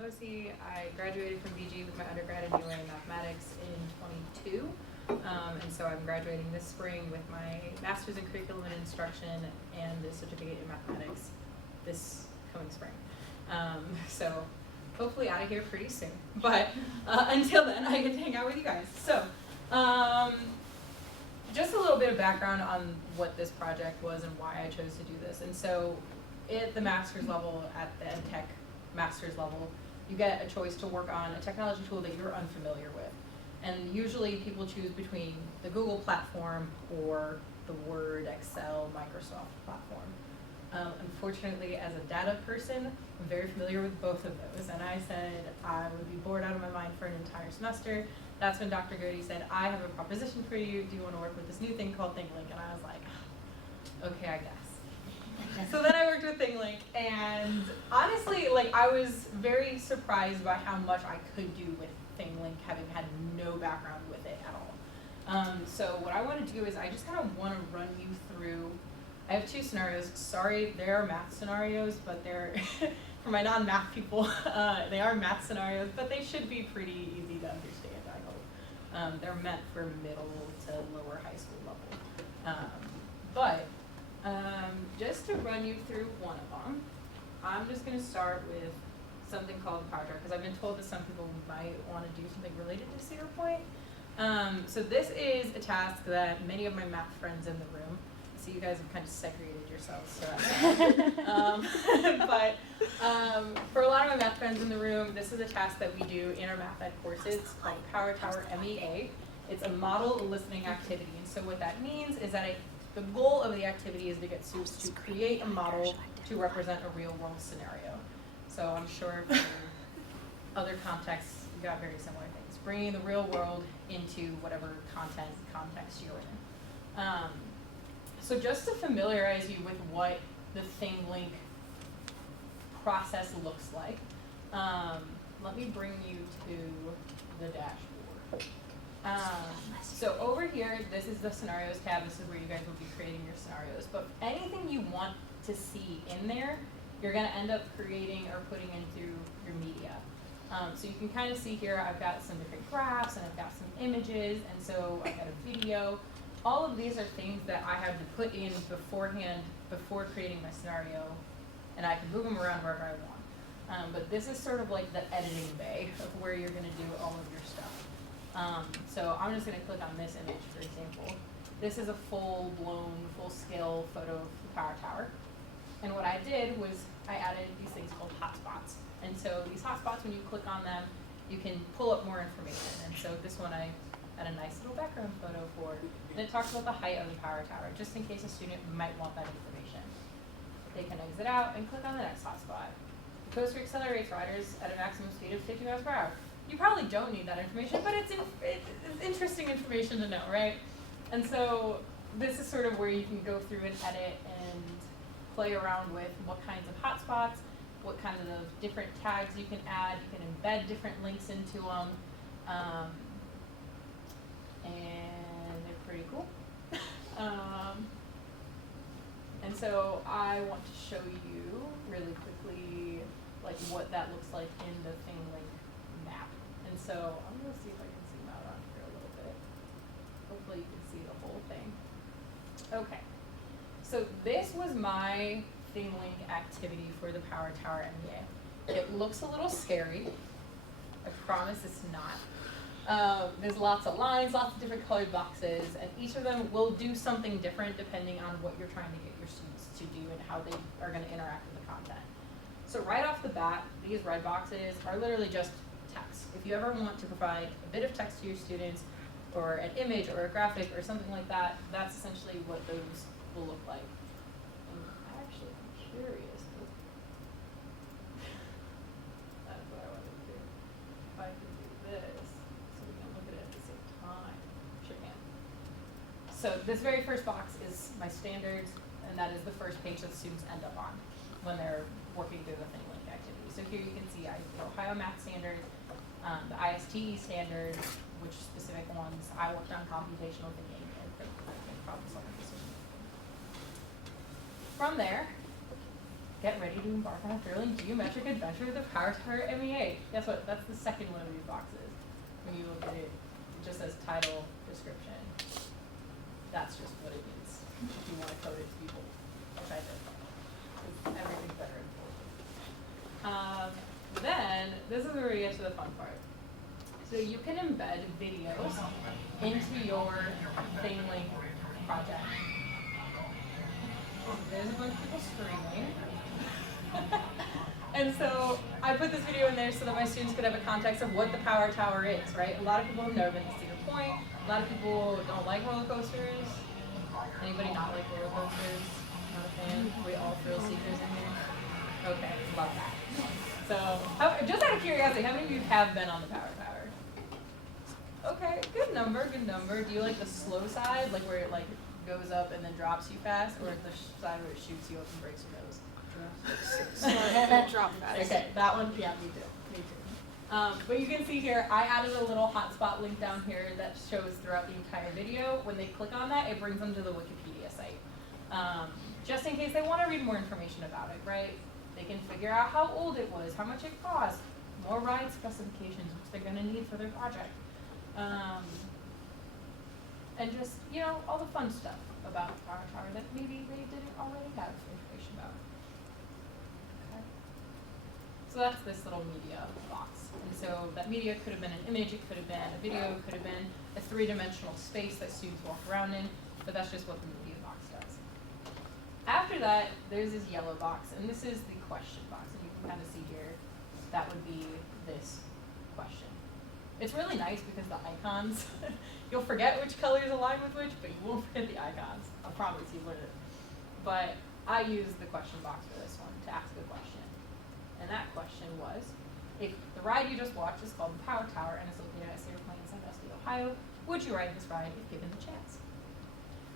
Mosi. I graduated from BG with my undergrad in UA mathematics in 22. And so I'm graduating this spring with my master's in curriculum and instruction and a certificate in mathematics this coming spring. So hopefully out of here pretty soon. But until then, I get to hang out with you guys. So just a little bit of background on what this project was and why I chose to do this. And so at the master's level, at the EdTech master's level, you get a choice to work on a technology tool that you're unfamiliar with. And usually people choose between the Google platform or the Word, Excel, Microsoft platform. Unfortunately, as a data person, I'm very familiar with both of those. And I said I would be bored out of my mind for an entire semester. That's when Dr. Gody said, I have a proposition for you. Do you want to work with this new thing called Thinglink? And I was like, okay, I guess. So then I worked with Thinglink, and honestly, like, I was very surprised by how much I could do with Thinglink, having had no background with it at all. So what I want to do is I just kind of want to run you through. I have two scenarios. Sorry, they are math scenarios, but they're, for my non-math people, they are math scenarios, but they should be pretty easy to understand, I hope. They're meant for middle to lower high school level. But just to run you through one of them, I'm just going to start with something called the power chart, because I've been told that some people might want to do something related to Cedar Point. So this is a task that many of my math friends in the room, so you guys have kind of segregated yourselves, so but for a lot of my math friends in the room, this is a task that we do in our math ed courses. It's called Power Tower MEA. It's a model eliciting activity, and so what that means is that the goal of the activity is to get students to create a model to represent a real world scenario. So I'm sure from other contexts, you got very similar things. Bringing the real world into whatever context you're in. So just to familiarize you with what the Thinglink process looks like, let me bring you to the dashboard. So over here, this is the scenarios tab. This is where you guys will be creating your scenarios. But anything you want to see in there, you're going to end up creating or putting into your media. So you can kind of see here, I've got some different graphs and I've got some images, and so I've got a video. All of these are things that I have to put in beforehand before creating my scenario, and I can move them around wherever I want. But this is sort of like the editing bay of where you're going to do all of your stuff. So I'm just going to click on this image, for example. This is a full-blown, full-scale photo of the power tower. And what I did was I added these things called hotspots. And so these hotspots, when you click on them, you can pull up more information. And so this one I had a nice little background photo for. And it talks about the height of the power tower, just in case a student might want that information. They can exit out and click on the next hotspot. The coaster accelerates riders at a maximum speed of 50 miles per hour. You probably don't need that information, but it's interesting information to know, right? And so this is sort of where you can go through and edit and play around with what kinds of hotspots, what kinds of different tags you can add. You can embed different links into them, and they're pretty cool. And so I want to show you really quickly like what that looks like in the Thinglink map. And so I'm going to see if I can zoom out on here a little bit. Hopefully you can see the whole thing. Okay. So this was my Thinglink activity for the Power Tower MEA. It looks a little scary. I promise it's not. There's lots of lines, lots of different colored boxes, and each of them will do something different depending on what you're trying to get your students to do and how they are going to interact with the content. So right off the bat, these red boxes are literally just text. If you ever want to provide a bit of text to your students, or an image or a graphic or something like that, that's essentially what those will look like. And actually, I'm curious. That's what I want to do. If I can do this, so we can look at it at the same time. Sure can. So this very first box is my standards, and that is the first page that students end up on when they're working through the Thinglink activity. So here you can see Ohio Math Standards, the ISTE standards, which specific ones. I worked on computational thinking and problem solving. From there, get ready to embark on a thrilling geometric adventure with the Power Tower MEA. Guess what? That's the second one of these boxes. When you look at it, it just says title, description. That's just what it means. If you want to code it to people, which I did. Everything's better in full. Then, this is where we get to the fun part. So you can embed videos into your Thinglink project. There's a bunch of people screaming. And so I put this video in there so that my students could have a context of what the Power Tower is, right? A lot of people have never been to Cedar Point. A lot of people don't like roller coasters. Anybody not like roller coasters? Not a fan? We all thrill seekers in here? Okay, love that. So, just out of curiosity, how many of you have been on the Power Tower? Okay, good number, good number. Do you like the slow side, like where it like goes up and then drops you fast, or the side where it shoots you up and breaks your nose? Drop fast. Okay, that one, yeah, me too. Me too. But you can see here, I added a little hotspot link down here that shows throughout the entire video. When they click on that, it brings them to the Wikipedia site. Just in case they want to read more information about it, right? They can figure out how old it was, how much it cost, more ride specifications, which they're going to need for their project. And just, you know, all the fun stuff about the Power Tower that maybe they didn't already have information about. Okay. So that's this little media box. And so that media could have been an image, it could have been a video, it could have been a three-dimensional space that students walk around in, but that's just what the media box does. After that, there's this yellow box, and this is the question box. And you can kind of see here, that would be this question. It's really nice because the icons, you'll forget which colors align with which, but you won't forget the icons. I promise you wouldn't. But I used the question box for this one to ask a question. And that question was, if the ride you just watched is called the Power Tower and is located at Cedar Point in Sandusky, Ohio, would you ride this ride if given the chance?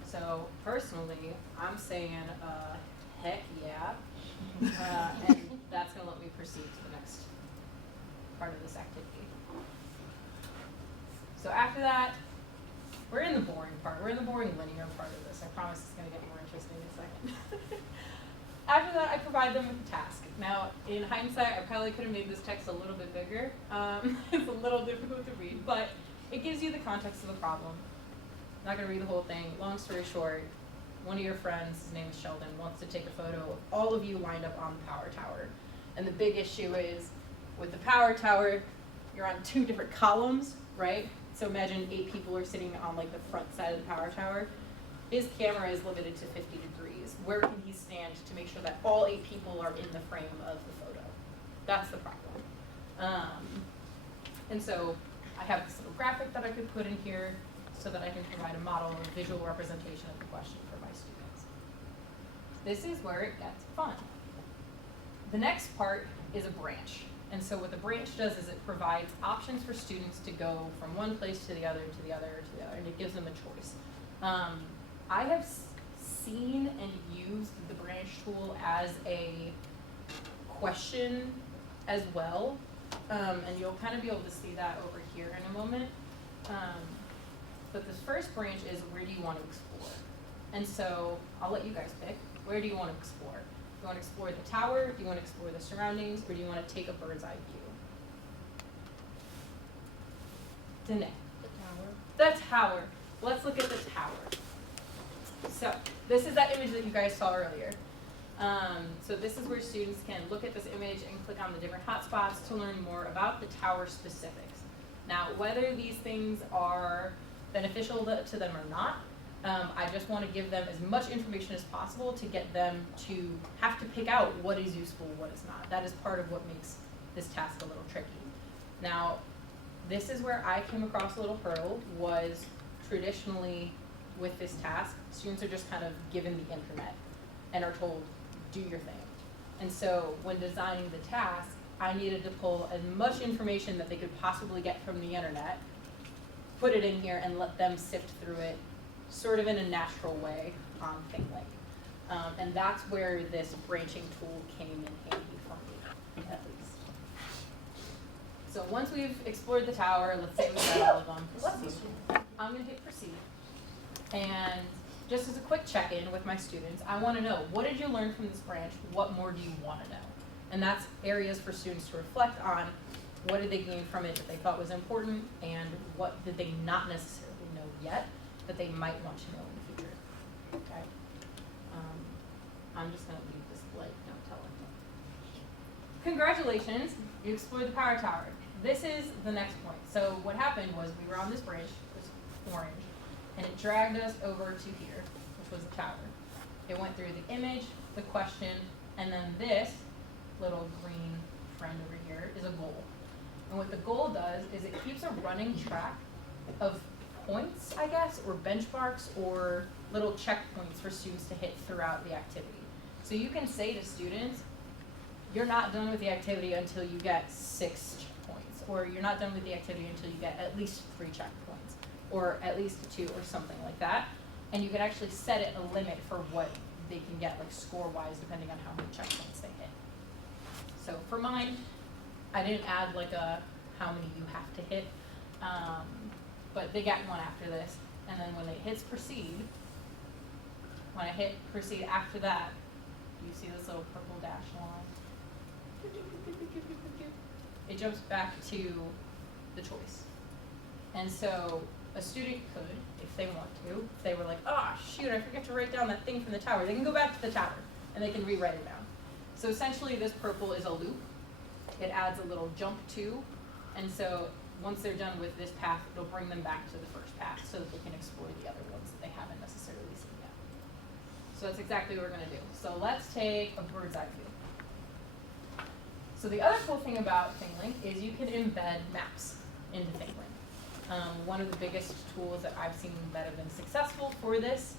So personally, I'm saying, heck yeah. And that's going to let me proceed to the next part of this activity. So after that, we're in the boring part. We're in the boring linear part of this. I promise it's going to get more interesting in a second. After that, I provide them with a task. Now, in hindsight, I probably could have made this text a little bit bigger. It's a little difficult to read, but it gives you the context of the problem. I'm not going to read the whole thing. Long story short, one of your friends, his name is Sheldon, wants to take a photo of all of you lined up on the Power Tower. And the big issue is, with the Power Tower, you're on two different columns, right? So imagine 8 people are sitting on like the front side of the Power Tower. His camera is limited to 50 degrees. Where can he stand to make sure that all 8 people are in the frame of the photo? That's the problem. And so I have this little graphic that I could put in here so that I can provide a model or visual representation of the question for my students. This is where it gets fun. The next part is a branch. And so what the branch does is it provides options for students to go from one place to the other, to the other, to the other, and it gives them a choice. I have seen and used the branch tool as a question as well, and you'll kind of be able to see that over here in a moment. But this first branch is, where do you want to explore? And so I'll let you guys pick. Where do you want to explore? Do you want to explore the tower? Do you want to explore the surroundings? Or do you want to take a bird's eye view? Danae. The tower. The tower. Let's look at the tower. So this is that image that you guys saw earlier. So this is where students can look at this image and click on the different hotspots to learn more about the tower specifics. Now, whether these things are beneficial to them or not, I just want to give them as much information as possible to get them to have to pick out what is useful, what is not. That is part of what makes this task a little tricky. Now, this is where I came across a little hurdle, was traditionally with this task, students are just kind of given the internet and are told, do your thing. And so when designing the task, I needed to pull as much information that they could possibly get from the internet, put it in here, and let them sift through it sort of in a natural way on Thinglink. And that's where this branching tool came in handy for me, at least. So once we've explored the tower, let's say we've got all of them, I'm going to hit proceed. And just as a quick check-in with my students, I want to know, what did you learn from this branch? What more do you want to know? And that's areas for students to reflect on. What did they gain from it that they thought was important, and what did they not necessarily know yet that they might want to know in the future? Okay. I'm just going to leave this blank, don't tell anyone. Congratulations, you explored the power tower. This is the next point. So what happened was we were on this branch, this orange, and it dragged us over to here, which was the tower. It went through the image, the question, and then this little green friend over here is a goal. And what the goal does is it keeps a running track of points, I guess, or benchmarks, or little checkpoints for students to hit throughout the activity. So you can say to students, you're not done with the activity until you get 6 checkpoints, or you're not done with the activity until you get at least 3 checkpoints, or at least 2, or something like that. And you can actually set it a limit for what they can get, like score-wise, depending on how many checkpoints they hit. So for mine, I didn't add like a how many you have to hit, but they get one after this. And then when it hits proceed, when I hit proceed after that, you see this little purple dash line? It jumps back to the choice. And so a student could, if they want to, if they were like, oh shoot, I forgot to write down that thing from the tower, they can go back to the tower and they can rewrite it down. So essentially this purple is a loop. It adds a little jump to, and so once they're done with this path, it'll bring them back to the first path so that they can explore the other ones that they haven't necessarily seen yet. So that's exactly what we're going to do. So let's take a bird's eye view. So the other cool thing about Thinglink is you can embed maps into Thinglink. One of the biggest tools that I've seen that have been successful for this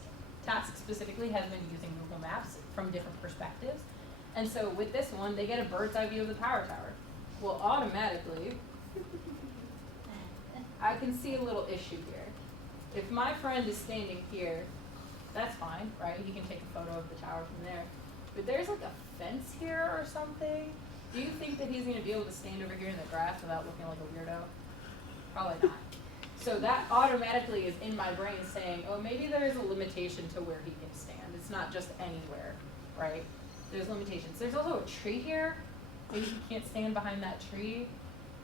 task specifically has been using Google Maps from different perspectives. And so with this one, they get a bird's eye view of the power tower. Well, automatically, I can see a little issue here. If my friend is standing here, that's fine, right? He can take a photo of the tower from there. But there's like a fence here or something. Do you think that he's going to be able to stand over here in the grass without looking like a weirdo? Probably not. So that automatically is in my brain saying, oh, maybe there is a limitation to where he can stand. It's not just anywhere, right? There's limitations. There's also a tree here. Maybe he can't stand behind that tree.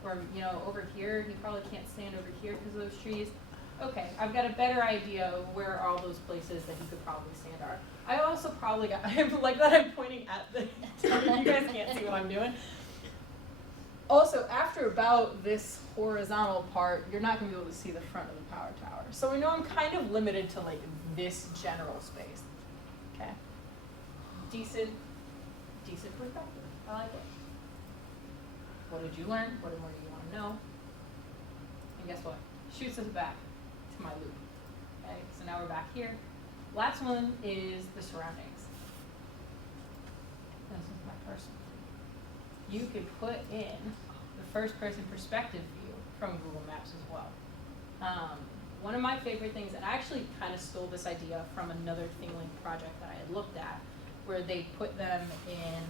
Or, you know, over here, he probably can't stand over here because of those trees. Okay, I've got a better idea of where all those places that he could probably stand are. I also probably got, I like that I'm pointing at the, you guys can't see what I'm doing. Also, after about this horizontal part, you're not going to be able to see the front of the power tower. So we know I'm kind of limited to like this general space. Okay? Decent perspective. I like it. What did you learn? What more do you want to know? And guess what? Shoots us back to my loop. Okay, so now we're back here. Last one is the surroundings. This is my personal view. You could put in the first person perspective view from Google Maps as well. One of my favorite things, and I actually kind of stole this idea from another Thinglink project that I had looked at, where they put them in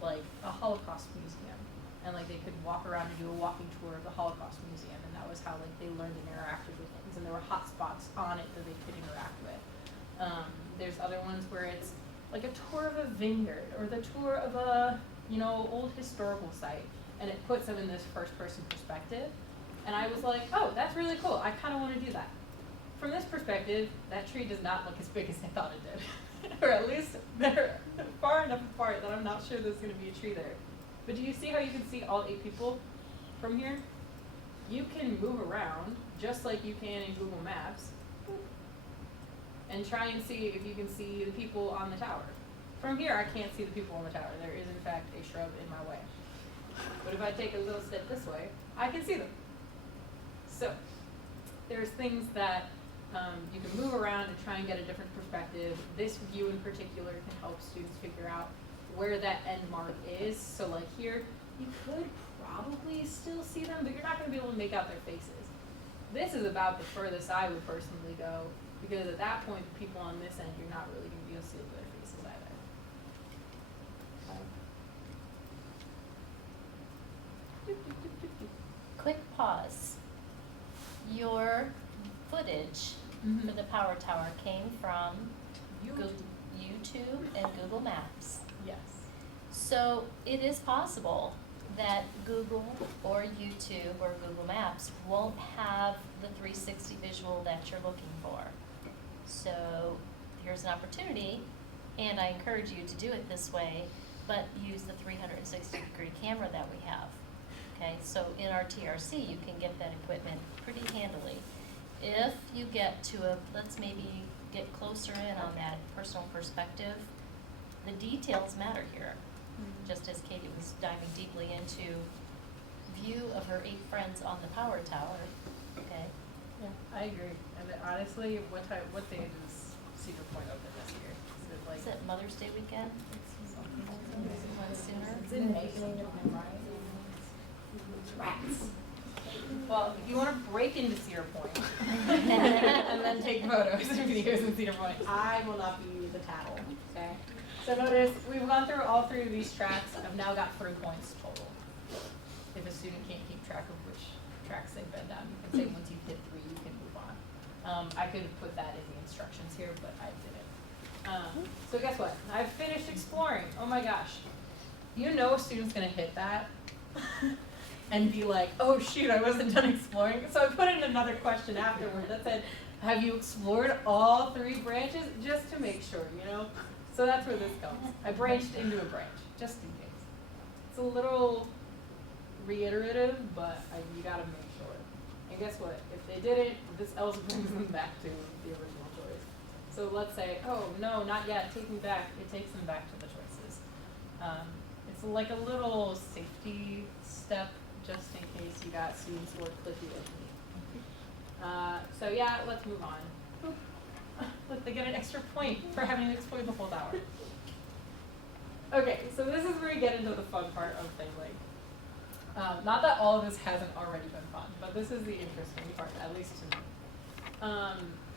like a Holocaust museum, and like they could walk around and do a walking tour of the Holocaust museum, and that was how like they learned and interacted with things, and there were hot spots on it that they could interact with. There's other ones where it's like a tour of a vineyard or the tour of a, you know, old historical site, and it puts them in this first person perspective. And I was like, oh, that's really cool. I kind of want to do that. From this perspective, that tree does not look as big as I thought it did. Or at least they're far enough apart that I'm not sure there's going to be a tree there. But do you see how you can see all 8 people from here? You can move around just like you can in Google Maps and try and see if you can see the people on the tower. From here, I can't see the people on the tower. There is, in fact, a shrub in my way. But if I take a little step this way, I can see them. So there's things that you can move around and try and get a different perspective. This view in particular can help students figure out where that end mark is. So like here, you could probably still see them, but you're not going to be able to make out their faces. This is about the furthest I would personally go, because at that point, the people on this end, you're not really going to be able to see their faces either. Quick pause. Your footage Mhm. for the power tower came from YouTube. YouTube and Google Maps. Yes. So it is possible that Google or YouTube or Google Maps won't have the 360 visual that you're looking for. So here's an opportunity, and I encourage you to do it this way, but use the 360-degree camera that we have. Okay, so in our TRC, you can get that equipment pretty handily. If you get to let's maybe get closer in on that personal perspective, the details matter here. Just as Katie was diving deeply into view of her 8 friends on the power tower, okay? Yeah, I agree. And honestly, what day does Cedar Point open this year? Is it like? Is it Mother's Day weekend? Sooner? It's in May. Rats. Well, if you want to break into Cedar Point and then take photos and videos in Cedar Point, I will not be the tattle. Okay. So notice we've gone through all 3 of these tracks. I've now got 3 points total. If a student can't keep track of which tracks they've been down, you can say once you've hit 3, you can move on. I could put that in the instructions here, but I didn't. So guess what? I've finished exploring. Oh my gosh. You know a student's gonna hit that and be like, oh shoot, I wasn't done exploring. So I put in another question afterward that said, have you explored all 3 branches? Just to make sure, you know? So that's where this comes. I branched into a branch, just in case. It's a little reiterative, but you gotta make sure. And guess what? If they didn't, this else brings them back to the original choice. So let's say, oh no, not yet, take me back. It takes them back to the choices. It's like a little safety step, just in case you got students who are clicky like me. So yeah, let's move on. Oop. Look, they get an extra point for having to explore the whole tower. Okay, so this is where we get into the fun part of Thinglink. Not that all of this hasn't already been fun, but this is the interesting part, at least to me.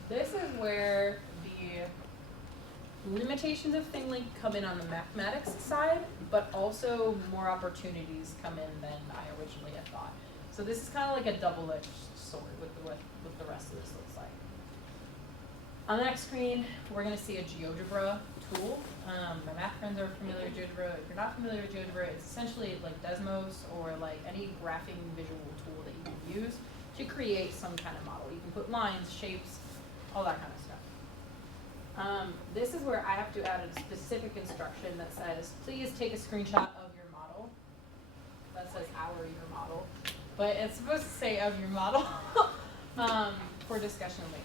This is where the limitations of Thinglink come in on the mathematics side, but also more opportunities come in than I originally had thought. So this is kind of like a double-edged sword with the rest of this looks like. On the next screen, we're going to see a GeoGebra tool. My math friends are familiar with GeoGebra. If you're not familiar with GeoGebra, it's essentially like Desmos or like any graphing visual tool that you can use to create some kind of model. You can put lines, shapes, all that kind of stuff. This is where I have to add a specific instruction that says, please take a screenshot of your model. That says your model. But it's supposed to say of your model for discussion later.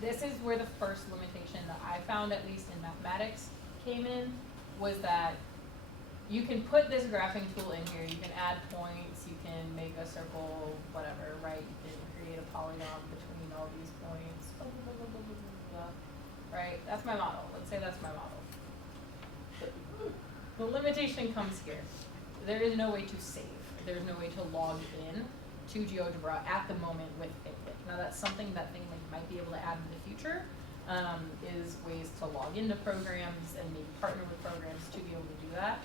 This is where the first limitation that I found, at least in mathematics, came in, was that you can put this graphing tool in here, you can add points, you can make a circle, whatever, right? You can create a polygon between all these points, blah, blah, blah, blah, blah, blah, blah, right? That's my model. Let's say that's my model. The limitation comes here. There is no way to save. There's no way to log in to GeoGebra at the moment with Thinglink. Now that's something that Thinglink might be able to add in the future, is ways to log into programs and maybe partner with programs to be able to do that.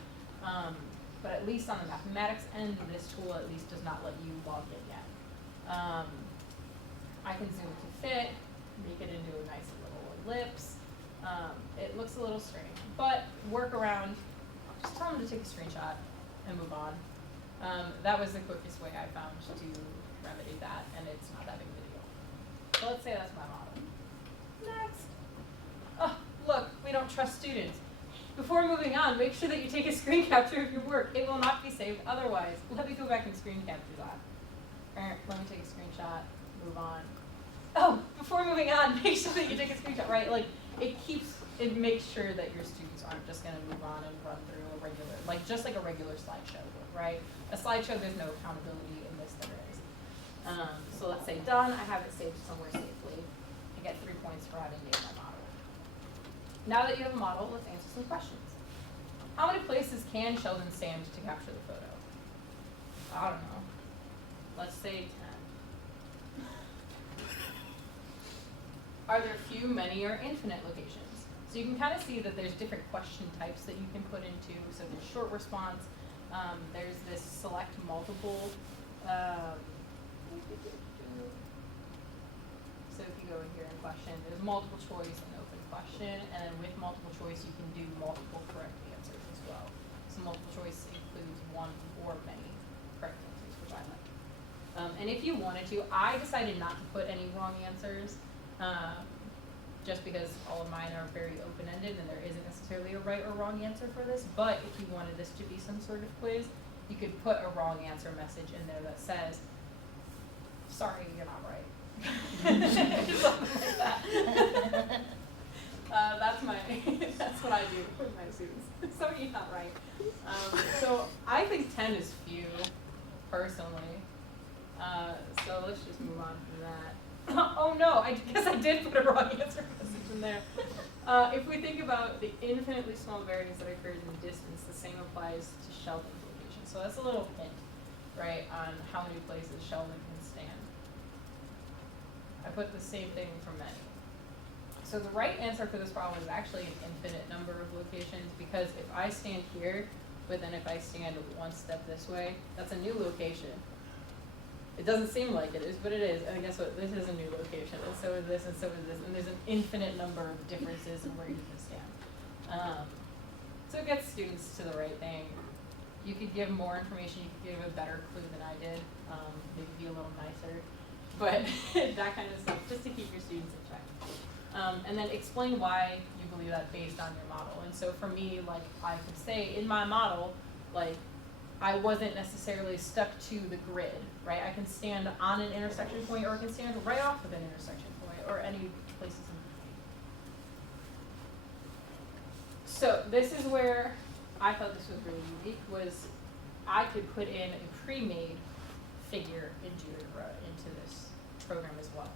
But at least on the mathematics end, this tool at least does not let you log in yet. I can zoom to fit, make it into a nice little ellipse. It looks a little strange, but workaround, just tell them to take a screenshot and move on. That was the quickest way I found to remedy that, and it's not that big of a deal. So let's say that's my model. Next. Oh, look, we don't trust students. Before moving on, make sure that you take a screen capture of your work. It will not be saved otherwise. Let me go back and screen capture that. Let me take a screenshot, move on. Oh, before moving on, make sure that you take a screenshot, right? Like, it makes sure that your students aren't just gonna move on and run through a regular, like just like a regular slideshow, right? A slideshow, there's no accountability in this, there is. So let's say done, I have it saved somewhere safely. I get 3 points for having made my model. Now that you have a model, let's answer some questions. How many places can Sheldon stand to capture the photo? I don't know. Let's say 10. Are there few, many, or infinite locations? So you can kind of see that there's different question types that you can put into. So there's short response. There's this select multiple. So if you go in here and question, there's multiple choice and open question, and then with multiple choice, you can do multiple correct answers as well. So multiple choice includes one or many correct answers, which I like. And if you wanted to, I decided not to put any wrong answers, just because all of mine are very open-ended and there isn't necessarily a right or wrong answer for this. But if you wanted this to be some sort of quiz, you could put a wrong answer message in there that says, sorry, you're not right. Something like that. That's what I do with my students. Sorry, you're not right. So I think 10 is few, personally. So let's just move on from that. Oh no, I guess I did put a wrong answer message in there. If we think about the infinitely small variance that occurs in distance, the same applies to Sheldon's location. So that's a little hint, right, on how many places Sheldon can stand. I put the same thing for many. So the right answer for this problem is actually an infinite number of locations, because if I stand here, but then if I stand one step this way, that's a new location. It doesn't seem like it is, but it is. And guess what? This is a new location, and so is this, and so is this. And there's an infinite number of differences in where you can stand. So it gets students to the right thing. You could give more information. You could give a better clue than I did. Maybe be a little nicer. But that kind of stuff, just to keep your students in check. And then explain why you believe that based on your model. And so for me, like, I could say in my model, like, I wasn't necessarily stuck to the grid, right? I can stand on an intersection point, or I can stand right off of an intersection point, or any places in between. So this is where I thought this was really unique, was I could put in a pre-made figure in GeoGebra into this program as well.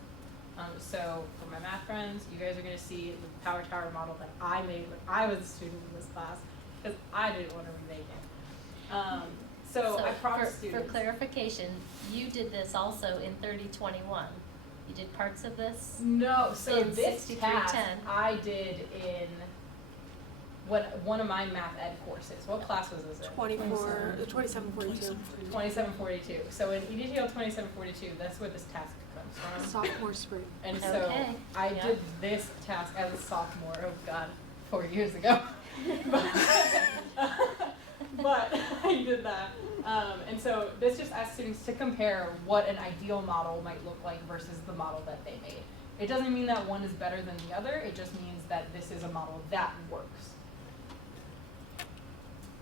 So for my math friends, you guys are going to see the Power Tower model that I made when I was a student in this class, because I didn't want to remake it. So I promised students. For clarification, you did this also in 3021. You did parts of this? No, so in this task 6310. I did in one of my math ed courses. What class was this in? 2742. 2742. So in EDGL 2742, that's where this task comes from. Sophomore spring. And so Okay. I did this task as a sophomore, oh god, 4 years ago. But I did that. And so this just asks students to compare what an ideal model might look like versus the model that they made. It doesn't mean that one is better than the other, it just means that this is a model that works.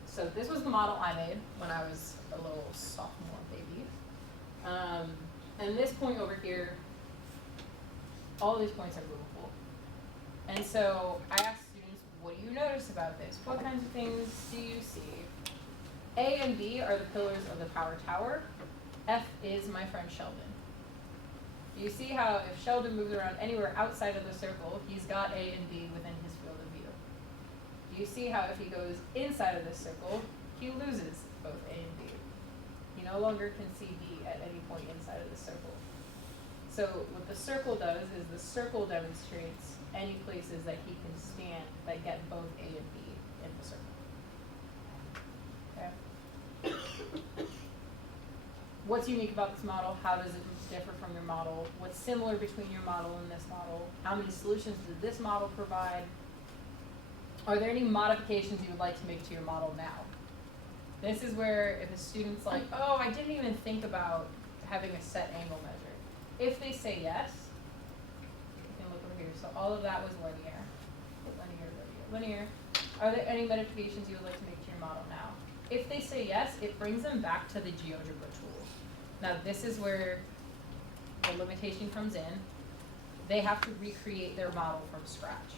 So this was the model I made when I was a little sophomore baby. And this point over here, all these points are movable. And so I asked students, what do you notice about this? What kinds of things do you see? A and B are the pillars of the power tower. F is my friend Sheldon. You see how if Sheldon moves around anywhere outside of the circle, he's got A and B within his field of view. You see how if he goes inside of this circle, he loses both A and B. He no longer can see B at any point inside of the circle. So what the circle does is the circle demonstrates any places that he can stand that get both A and B in the circle. Okay. What's unique about this model? How does it differ from your model? What's similar between your model and this model? How many solutions did this model provide? Are there any modifications you would like to make to your model now? This is where if a student's like, oh, I didn't even think about having a set angle measure. If they say yes, you can look over here. So all of that was linear. Linear. Are there any modifications you would like to make to your model now? If they say yes, it brings them back to the GeoGebra tool. Now this is where the limitation comes in. They have to recreate their model from scratch.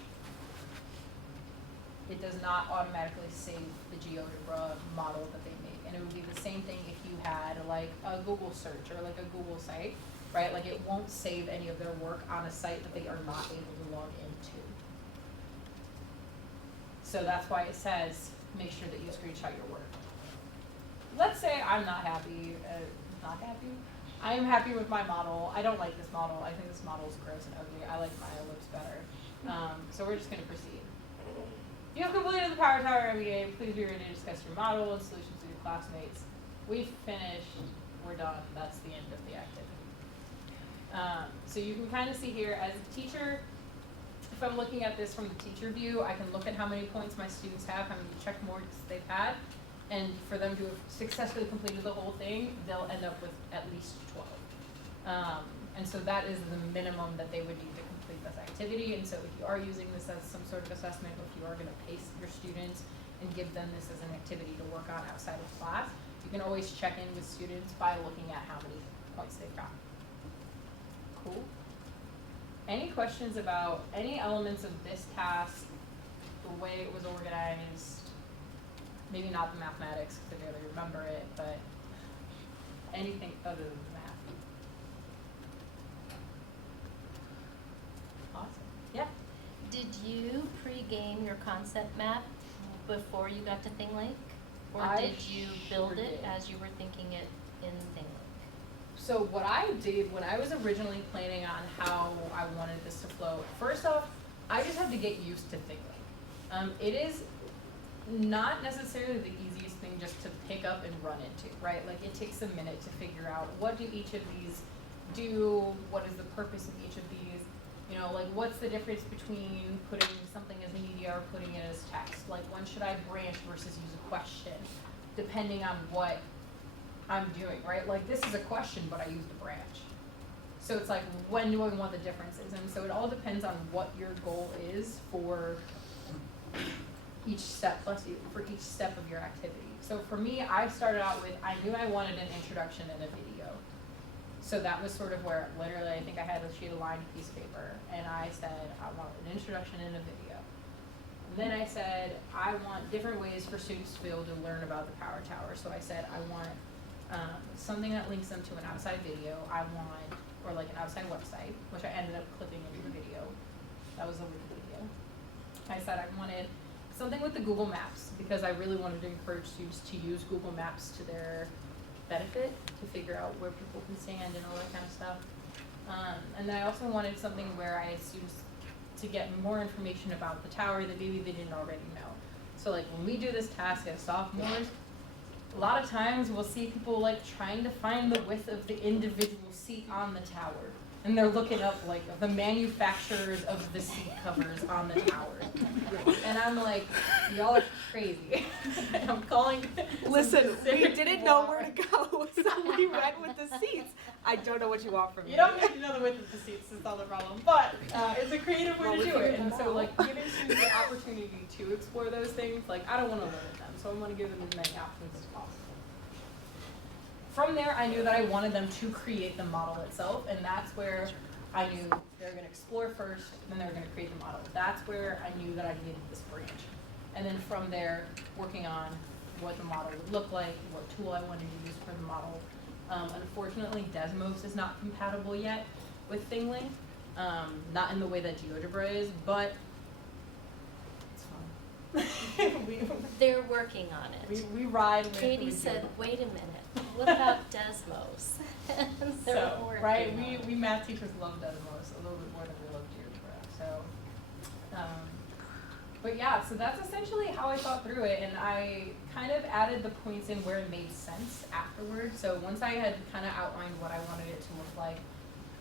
It does not automatically save the GeoGebra model that they make. And it would be the same thing if you had like a Google search or like a Google site, right? Like it won't save any of their work on a site that they are not able to log into. So that's why it says, make sure that you screenshot your work. Let's say I'm not happy, I am happy with my model. I don't like this model. I think this model is gross and ugly. I like my ellipse better. So we're just going to proceed. You have completed the Power Tower MBA. Please be ready to discuss your model and solutions with your classmates. We've finished. We're done. That's the end of the activity. So you can kind of see here as a teacher, if I'm looking at this from the teacher view, I can look at how many points my students have, how many check marks they've had, and for them to have successfully completed the whole thing, they'll end up with at least 12. And so that is the minimum that they would need to complete this activity. And so if you are using this as some sort of assessment, or if you are going to pace your students and give them this as an activity to work on outside of class, you can always check in with students by looking at how many points they've got. Cool. Any questions about any elements of this task, the way it was organized? Maybe not the mathematics because I barely remember it, but anything other than math. Awesome. Yeah. Did you pre-game your concept map before you got to Thinglink? Or I did you build sure it did. as you were thinking it in Thinglink? So what I did when I was originally planning on how I wanted this to flow, first off, I just had to get used to Thinglink. It is not necessarily the easiest thing just to pick up and run into, right? Like it takes a minute to figure out what do each of these do, what is the purpose of each of these, you know, like what's the difference between putting something as media or putting it as text? Like when should I branch versus use a question, depending on what I'm doing, right? Like this is a question, but I used a branch. So it's like, when do I want the differences? And so it all depends on what your goal is for each step, for each step of your activity. So for me, I started out with, I knew I wanted an introduction and a video. So that was sort of where literally I think I had a sheet of lined piece of paper and I said, I want an introduction and a video. And then I said, I want different ways for students to be able to learn about the Power Tower. So I said, I want something that links them to an outside video. I want, or like an outside website, which I ended up clipping into the video. That was a wiki video. I said I wanted something with the Google Maps because I really wanted to encourage students to use Google Maps to their benefit, to figure out where people can stand and all that kind of stuff. And then I also wanted something where I had students to get more information about the tower that maybe they didn't already know. So like when we do this task as sophomores, a lot of times we'll see people like trying to find the width of the individual seat on the tower. And they're looking up like the manufacturers of the seat covers on the tower. And I'm like, y'all are crazy. I'm calling. Listen, we didn't know where to go, so we went with the seats. I don't know what you want from me. You don't need to know the width of the seats, is not the problem. But it's a creative way Well, to we do it. figured And it so out. like giving students the opportunity to explore those things, like I don't want to limit them. So I want to give them as many options as possible. From there, I knew that I wanted them to create the model itself, and that's where I knew they were going to explore first, then they were going to create the model. That's where I knew that I needed this branch. And then from there, working on what the model would look like, what tool I wanted to use for the model. Unfortunately, Desmos is not compatible yet with Thinglink, not in the way that GeoGebra is, but it's fun. They're working on it. we ride with Katie said, wait a minute, what about Desmos? And they're So, working right, on it. we math teachers love Desmos a little bit more than we love GeoGebra. So, but yeah, so that's essentially how I thought through it, and I kind of added the points in where it made sense afterwards. So once I had kind of outlined what I wanted it to look like,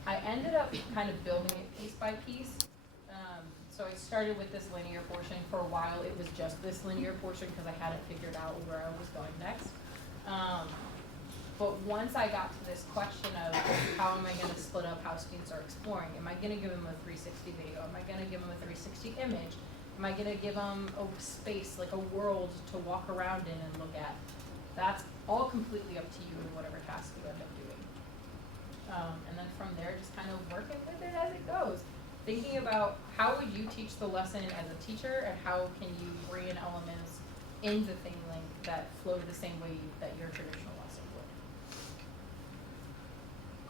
I ended up kind of building it piece by piece. So I started with this linear portion. For a while, it was just this linear portion because I hadn't figured out where I was going next. But once I got to this question of how am I going to split up how students are exploring, am I going to give them a 360 video? Am I going to give them a 360 image? Am I going to give them a space, like a world to walk around in and look at? That's all completely up to you and whatever task you end up doing. And then from there, just kind of working with it as it goes. Thinking about how would you teach the lesson as a teacher, and how can you bring in elements into Thinglink that flow the same way that your traditional lesson would.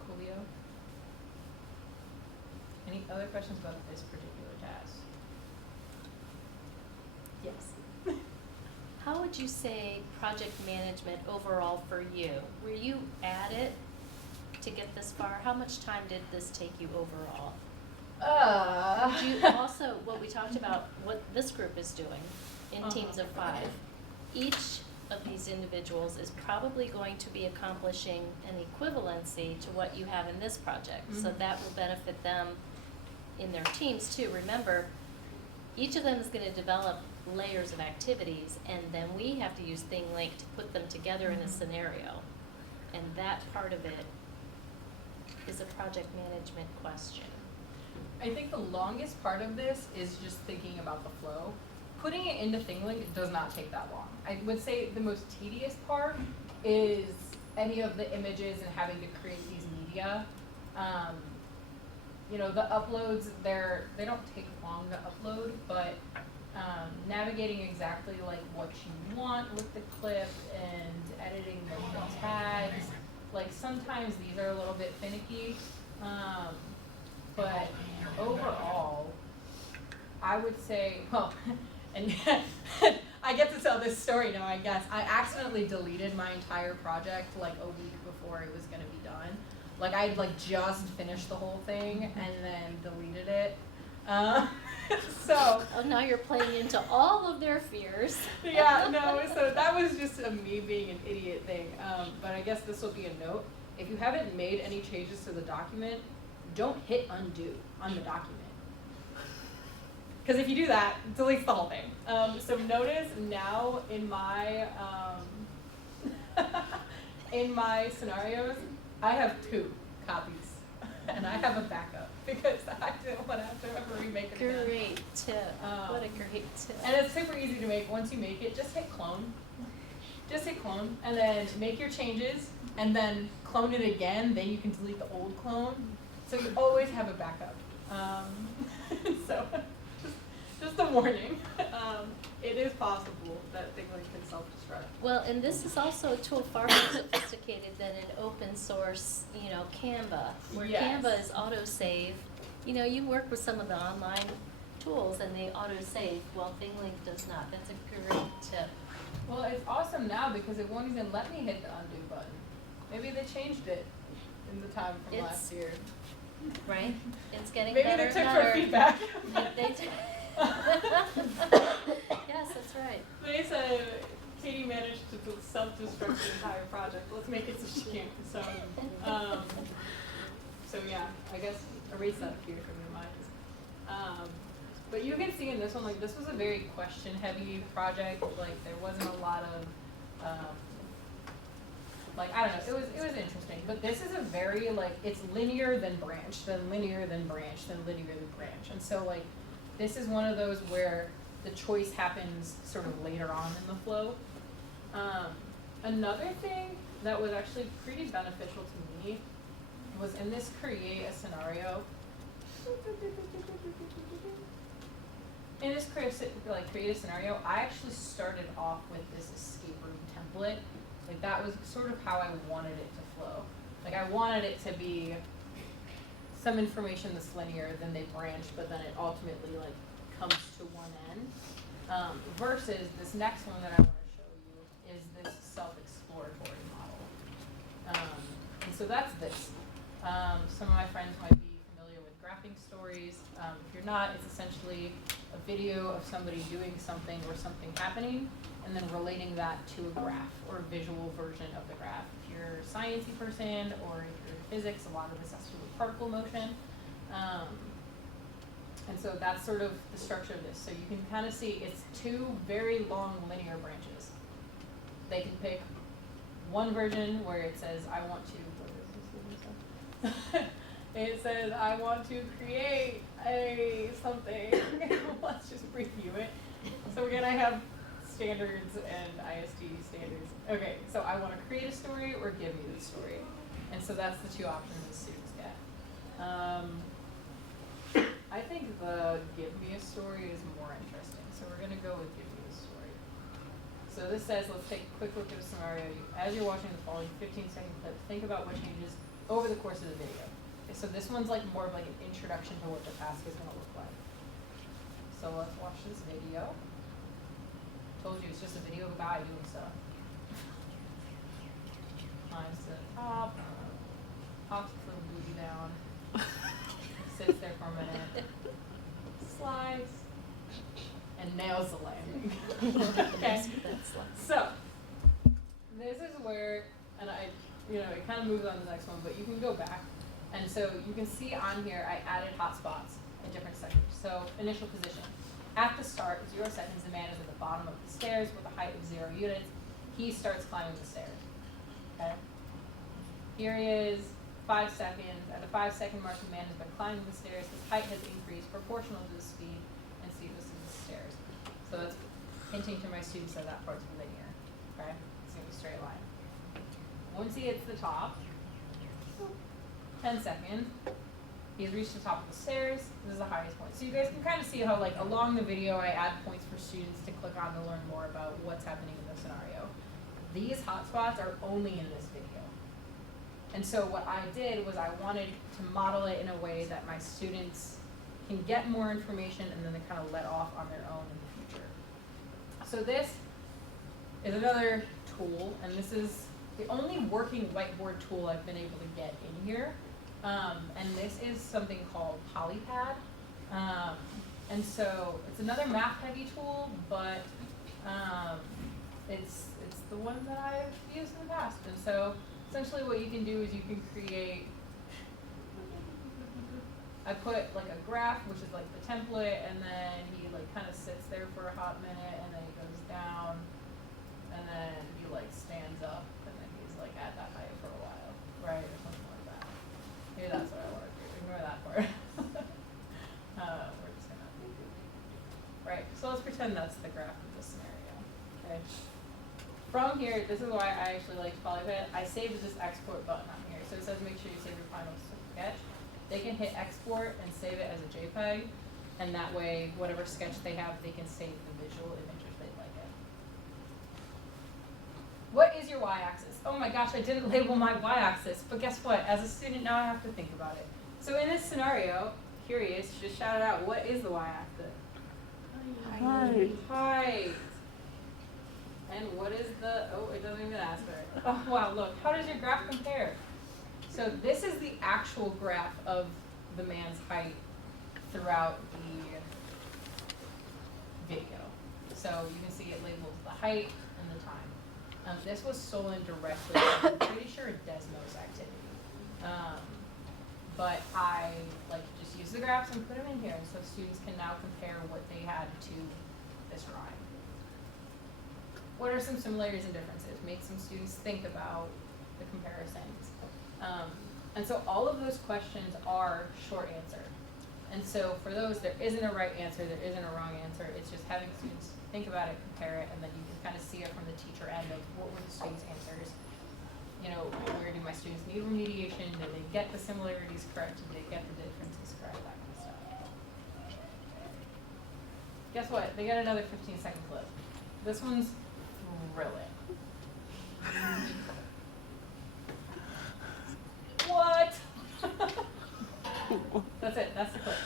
Coolio? Any other questions about this particular task? Yes. How would you say project management overall for you? Were you at it to get this far? How much time did this take you overall? Do you also, what we talked about, what this group is doing in teams of 5, each of these individuals is probably going to be accomplishing an equivalency to what you have in this project. So Mhm. that will benefit them in their teams too. Remember, each of them is going to develop layers of activities, and then we have to use Thinglink to put them together in a Mhm. scenario. And that part of it is a project management question. I think the longest part of this is just thinking about the flow. Putting it into Thinglink does not take that long. I would say the most tedious part is any of the images and having to create these media. You know, the uploads, they don't take long to upload, but navigating exactly like what you want with the clip and editing the tags, like sometimes these are a little bit finicky, but overall, I would say, well, and I get to tell this story now, I guess. I accidentally deleted my entire project like a week before it was gonna be done. Like I'd like just finished the whole thing and then deleted it. So. Oh, now you're playing into all of their fears. Yeah, no, so that was just me being an idiot thing. But I guess this will be a note. If you haven't made any changes to the document, don't hit undo on the document. Because if you do that, it deletes the whole thing. So notice now in my in my scenarios, I have 2 copies, and I have a backup because I don't want to have to ever remake it again. Great tip. What a great tip. And it's super easy to make. Once you make it, just hit clone. Just hit clone, and then make your changes, and then clone it again. Then you can delete the old clone. So you always have a backup. So just a warning. It is possible that Thinglink can self-destruct. Well, and this is also a tool far more sophisticated than an open source, you know, Canva, where Yes. Canva is autosave. You know, you work with some of the online tools and they autosave, while Thinglink does not. That's a great tip. Well, it's awesome now because it won't even let me hit the undo button. Maybe they changed it in the time from It's- last year. Right? It's getting Maybe better they and took better. for feedback. They did. Yes, that's right. They said Katie managed to self-destruct the entire project. Let's make it so she can't. So yeah, I guess erase that fear from your minds. But you can see in this one, like this was a very question-heavy project. Like there wasn't a lot of, like I don't know. It was interesting. But this is a very like it's linear then branch, then linear then branch, then linear then branch. And so like this is one of those where the choice happens sort of later on in the flow. Another thing that was actually pretty beneficial to me was in this create a scenario. In this create a scenario, I actually started off with this escape room template. Like that was sort of how I wanted it to flow. Like I wanted it to be some information that's linear, then they branch, but then it ultimately like comes to one end. Versus this next one that I want to show you is this self-exploratory model. And so that's this. Some of my friends might be familiar with graphing stories. If you're not, it's essentially a video of somebody doing something or something happening, and then relating that to a graph or a visual version of the graph. If you're a sciencey person or if you're in physics, a lot of this has to do with particle motion. And so that's sort of the structure of this. So you can kind of see it's 2 very long linear branches. They can pick one version where it says, I want to, it says, I want to create a something. Let's just preview it. So we're gonna have standards and ISD standards. Okay, so I want to create a story or give me the story. And so that's the 2 options the students get. I think the give me a story is more interesting. So we're gonna go with give me a story. So this says, let's take a quick look at a scenario. As you're watching the following 15-second clip, think about what changes over the course of the video. Okay, so this one's like more of like an introduction to what the task is gonna look like. So let's watch this video. Told you it's just a video of a guy doing stuff. Climbs to the top, pops the booty down, sits there for a minute, slides, and nails the landing. Okay. That's like, So, and it kind of moves on to the next one, but you can go back. And so you can see on here, I added hotspots in different sectors. So initial position. At the start, 0 seconds, the man is at the bottom of the stairs with a height of 0 units. He starts climbing the stairs. Okay? Here he is, 5 seconds. At the 5-second mark, the man has been climbing the stairs. His height has increased proportional to the speed and steepness of the stairs. So that's hinting to my students that that part's linear. Okay? It's going to be a straight line. Once he hits the top, 10 seconds, he has reached the top of the stairs. This is the highest point. So you guys can kind of see how, like, along the video, I add points for students to click on to learn more about what's happening in the scenario. These hotspots are only in this video. And so what I did was I wanted to model it in a way that my students can get more information and then they kind of let off on their own in the future. So this is another tool, and this is the only working whiteboard tool I've been able to get in here. And this is something called Polypad. And so it's another math heavy tool, but it's the one that I've used in the past. And so essentially what you can do is you can create, I put like a graph, which is like the template, and then he like kind of sits there for a hot minute, and then he goes down, and then he like stands up, and then he's like at that height for a while, right, or something like that. Maybe that's what I want to do. Ignore that part. We're just gonna, right. So let's pretend that's the graph of this scenario. Okay. From here, this is why I actually like Polypad. I saved this export button on here, so it says make sure you save your final sketch. They can hit export and save it as a JPEG, and that way, whatever sketch they have, they can save the visual image if they like it. What is your y-axis? Oh my gosh, I didn't label my y-axis, but guess what? As a student, now I have to think about it. So in this scenario, curious, just shout it out. What is the y-axis? Height. And what is the, oh, it doesn't even ask for it. Oh, wow, look, how does your graph compare? So this is the actual graph of the man's height throughout the video. So you can see it labels the height and the time. This was stolen directly, I'm pretty sure, Desmos activity. But I like just use the graphs and put them in here, and so students can now compare what they had to this drawing. What are some similarities and differences? Make some students think about the comparisons. And so all of those questions are short answer. And so for those, there isn't a right answer, there isn't a wrong answer. It's just having students think about it, compare it, and then you can kind of see it from the teacher end of what were the students' answers. You know, where do my students need remediation? Did they get the similarities correct? Did they get the differences correct? That kind of stuff. Guess what? They got another 15-second clip. This one's thrilling. What? That's it. That's the clip.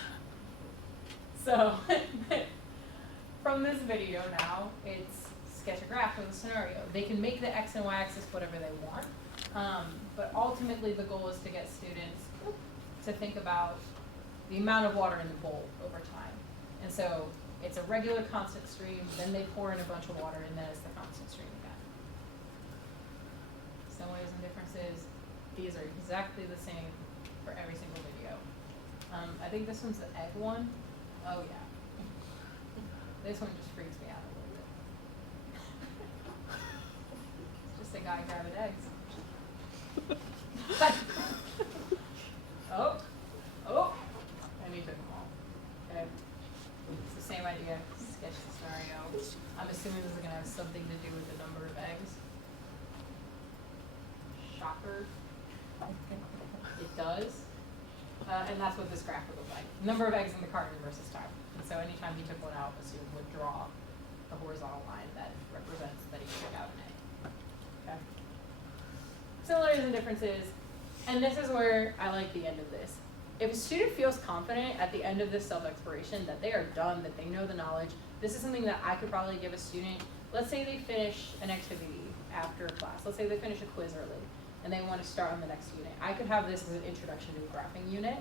So, from this video now, it's sketch a graph of the scenario. They can make the x and y axis whatever they want, but ultimately the goal is to get students to think about the amount of water in the bowl over time. And so it's a regular constant stream, then they pour in a bunch of water, and then it's the constant stream again. Similarities and differences. These are exactly the same for every single video. I think this one's the egg one. Oh yeah. This one just freaks me out a little bit. It's just a guy grabbing eggs. Oh, and he took them all. Okay. It's the same idea. Sketch the scenario. I'm assuming this is gonna have something to do with the number of eggs. Shocker. It does. And that's what this graph would look like. Number of eggs in the carton versus time. And so anytime he took one out, a student would draw the horizontal line that represents that he took out an egg. Okay. Similarities and differences. And this is where I like the end of this. If a student feels confident at the end of this self-exploration that they are done, that they know the knowledge, this is something that I could probably give a student. Let's say they finish an activity after a class. Let's say they finish a quiz early and they want to start on the next unit. I could have this as an introduction to a graphing unit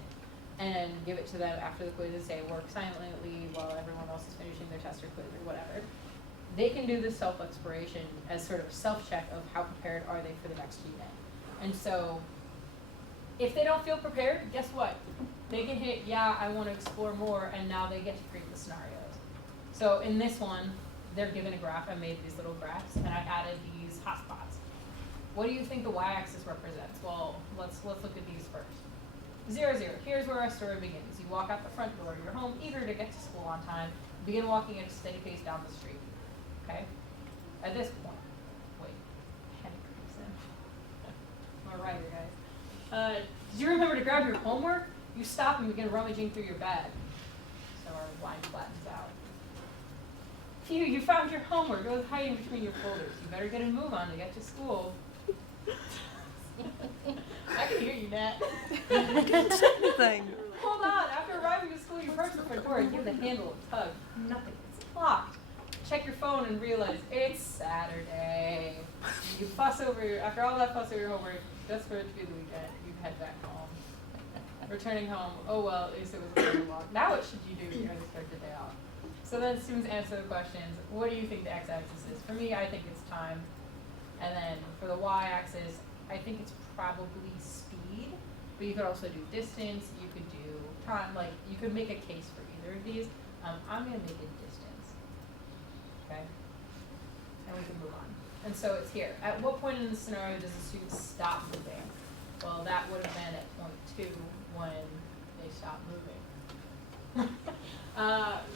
and give it to them after the quiz and say, work silently while everyone else is finishing their test or quiz or whatever. they can do this self-exploration as sort of a self-check of how prepared are they for the next unit. And so if they don't feel prepared, guess what? They can hit, yeah, I want to explore more, and now they get to create the scenarios. So in this one, they're given a graph. I made these little graphs, and I added these hotspots. What do you think the y-axis represents? Well, let's look at these first. 0, 0. Here's where our story begins. You walk out the front door of your home, eager to get to school on time. Begin walking at a steady pace down the street. Okay? At this point, wait, panic creeps in. I'm a writer, guys. Do you remember to grab your homework? You stop and begin rummaging through your bag. So our line flattens out. Phew, you found your homework. It was hiding between your folders. You better get a move on to get to school. I can hear you, Nat. Thing. Hold on. After arriving at school, you approach the front door and give the handle a tug. Nothing. It's locked. Check your phone and realize it's Saturday. You fuss over after all that fuss over your homework, just for it to be the weekend, you head back home. Returning home, oh well, at least it was a little long. Now what should you do when you're going to start the day off? So then students answer the questions. What do you think the x-axis is? For me, I think it's time. And then for the y-axis, I think it's probably speed. But you could also do distance. You could do time. Like, you could make a case for either of these. I'm going to make it distance. Okay? And we can move on. And so it's here. At what point in the scenario does the student stop moving? Well, that would have been at point 2 when they stop moving.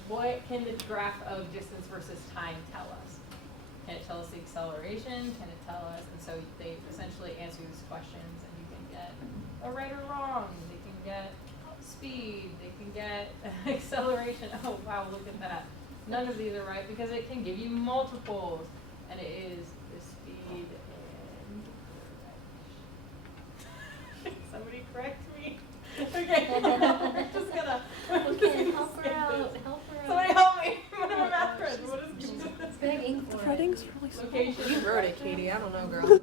What can the graph of distance versus time tell us? Can it tell us the acceleration? Can it tell us? And so they essentially answer these questions, and you can get a right or wrong. They can get speed. They can get acceleration. Oh, wow, look at that. None of these are right because it can give you multiples, and it is the speed and somebody correct me. Okay, we're just gonna. Okay, help her out. Help her out. Somebody help me. What are my math friends? What is Begging for The it. writing's really small. location? You wrote it, Katie. I don't know, girl.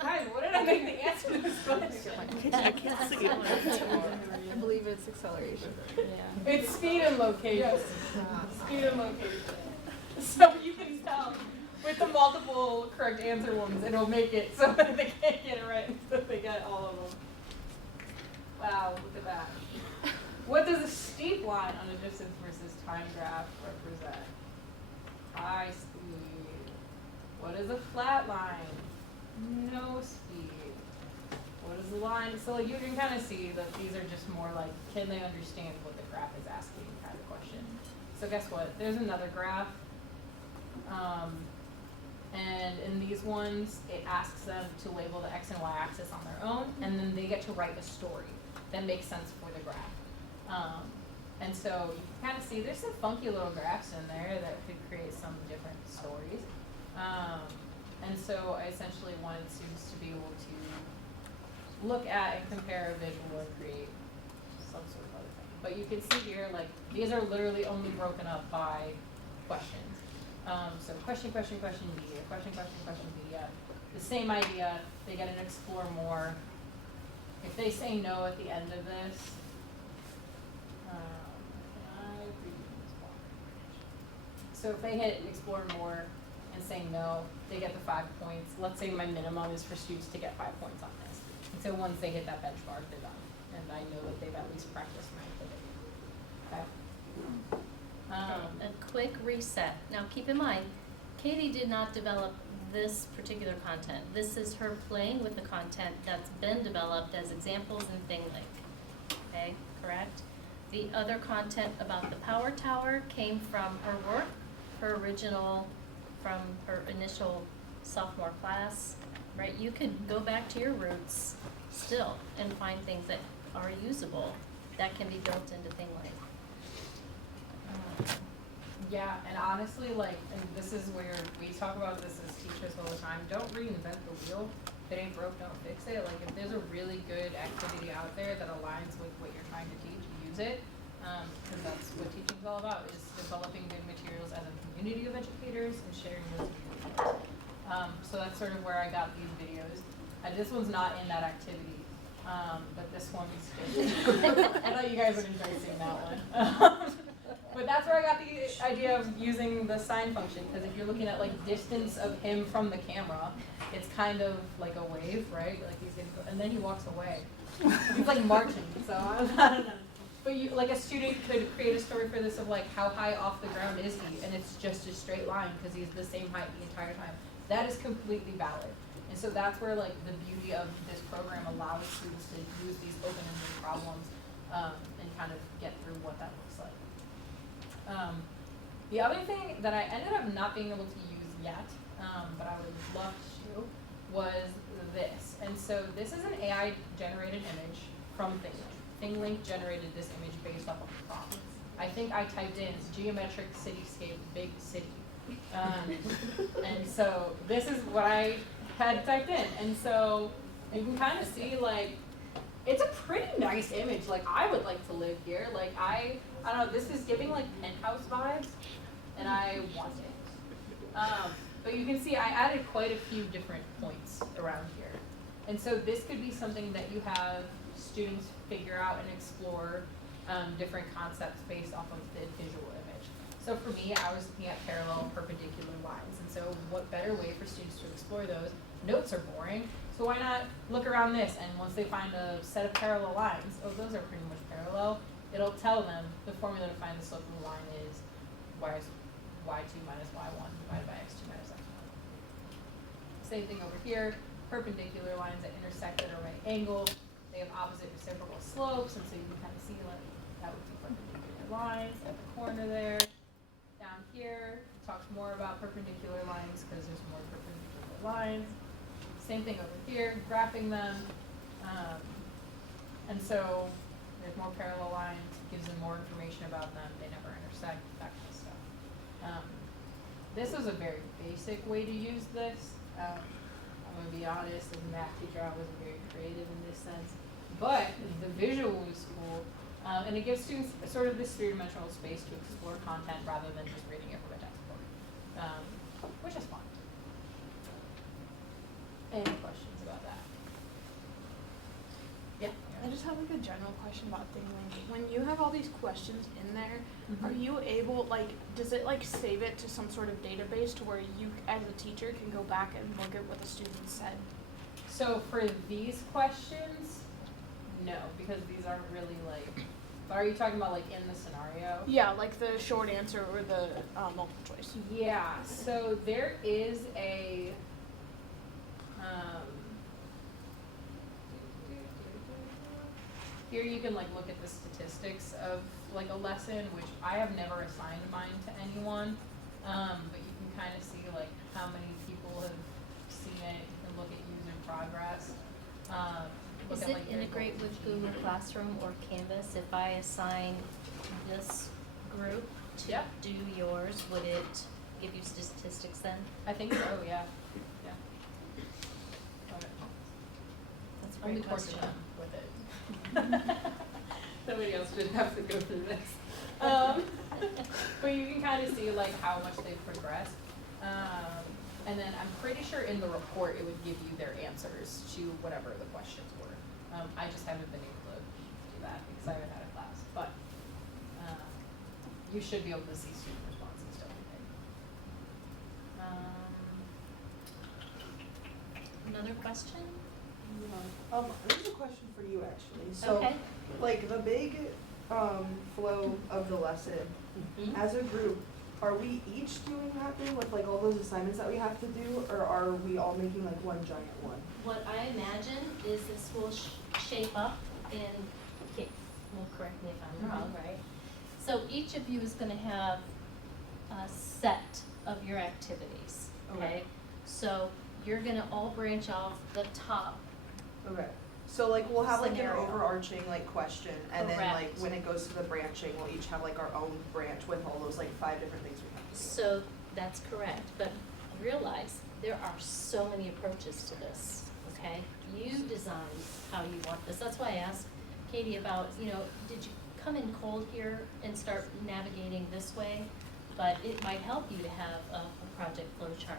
Guys, what did I make the answer to this question? I can't see it. I believe it's acceleration. Yeah. It's speed and location. Speed and location. So you can tell with the multiple correct answer ones, it'll make it so that they can't get it right, so they get all of them. Wow, look at that. What does a steep line on a distance versus time graph represent? High speed. What is a flat line? No speed. What is the line? So like you can kind of see that these are just more like, can they understand what the graph is asking kind of question. So guess what? There's another graph. And in these ones, it asks them to label the x and y axis on their own, and then they get to write a story that makes sense for the graph. And so you can kind of see there's some funky little graphs in there that could create some different stories. And so I essentially wanted students to be able to look at and compare a visual and create some sort of other thing. But you can see here, like, these are literally only broken up by questions. So question, question, question, media, question, question, question, media. The same idea, they get an explore more. If they say no at the end of this, so if they hit explore more and say no, they get the 5 points. Let's say my minimum is for students to get 5 points on this. And so once they hit that benchmark, they're done. And I know that they've at least practiced my activity. Okay. A quick reset. Now keep in mind, Katie did not develop this particular content. This is her playing with the content that's been developed as examples in Thinglink. Okay, correct? The other content about the power tower came from her work, her original, from her initial sophomore class, right? You could go back to your roots still and find things that are usable that can be built into Thinglink. Yeah, and honestly, like, and this is where we talk about this as teachers all the time, don't reinvent the wheel. If it ain't broke, don't fix it. Like, if there's a really good activity out there that aligns with what you're trying to teach, use it. Because that's what teaching is all about, is developing good materials as a community of educators and sharing those materials. So that's sort of where I got these videos. This one's not in that activity, but this one's just, I thought you guys would enjoy seeing that one. But that's where I got the idea of using the sign function, because if you're looking at like distance of him from the camera, it's kind of like a wave, right? Like he's gonna go, and then he walks away. He's like marching, so I don't know. But you, like a student could create a story for this of like how high off the ground is he, and it's just a straight line because he's the same height the entire time. That is completely valid. And so that's where like the beauty of this program allows students to use these open-ended problems and kind of get through what that looks like. The other thing that I ended up not being able to use yet, but I would love to, was this. And so this is an AI generated image from Thinglink. Thinglink generated this image based off of a prompt. I think I typed in geometric cityscape big city. And so this is what I had typed in. And so you can kind of see like, it's a pretty nice image. Like I would like to live here. Like I don't know, this is giving like penthouse vibes and I want it. But you can see I added quite a few different points around here. And so this could be something that you have students figure out and explore different concepts based off of the visual image. So for me, I was looking at parallel and perpendicular lines. And so what better way for students to explore those? Notes are boring, so why not look around this, and once they find a set of parallel lines, oh, those are pretty much parallel, it'll tell them the formula to find the slope of the line is y2 minus y1 divided by x2 minus x1. Same thing over here, perpendicular lines that intersect at a right angle. They have opposite reciprocal slopes, and so you can kind of see like that would be perpendicular lines at the corner there. Down here, it talks more about perpendicular lines because there's more perpendicular lines. Same thing over here, graphing them. And so there's more parallel lines, gives them more information about them, they never intersect, that kind of stuff. This was a very basic way to use this. I'm gonna be honest, as a math teacher, I wasn't very creative in this sense. But the visual was cool, and it gives students sort of this three-dimensional space to explore content rather than just reading it from a textbook, which is fun. Any questions about that? Yeah. I just have like a general question about Thinglink. When you have all these questions in there, Mhm. are you able, like, does it like save it to some sort of database to where you as a teacher can go back and look at what the student said? So for these questions, no, because these aren't really like, but are you talking about like in the scenario? Yeah, like the short answer or the multiple choice. Yeah, so there is a, here you can like look at the statistics of like a lesson, which I have never assigned mine to anyone, but you can kind of see like how many people have seen it. You can look at user progress. Look Does at, it like, their integrate goals with achieved. Google Classroom or Canvas? If I assign this group to Yep. do yours, would it give you statistics then? I think so, yeah. Yeah. Okay. That's a I'm the great torture question. them with it. Somebody else should have to go through this. But you can kind of see like how much they've progressed. And then I'm pretty sure in the report it would give you their answers to whatever the questions were. I just haven't been able to do that because I haven't had a class. But you should be able to see student responses to everything. Another question? There's a question for you actually. So, Okay. like the big flow of the lesson, Mhm. as a group, are we each doing that thing with like all those assignments that we have to do, or are we all making like one giant one? What I imagine is this will shape up in, okay, well, correct me if I'm wrong, right? So each of you is gonna have a set of your activities, okay? Okay. So you're gonna all branch off the top. Okay. So like we'll have like an Scenario. overarching like question, and then like Correct. when it goes to the branching, we'll each have like our own branch with all those like 5 different things we have to do. So that's correct, but realize there are so many approaches to this, okay? You design how you want this. That's why I asked Katie about, did you come in cold here and start navigating this way? But it might help you to have a project flow chart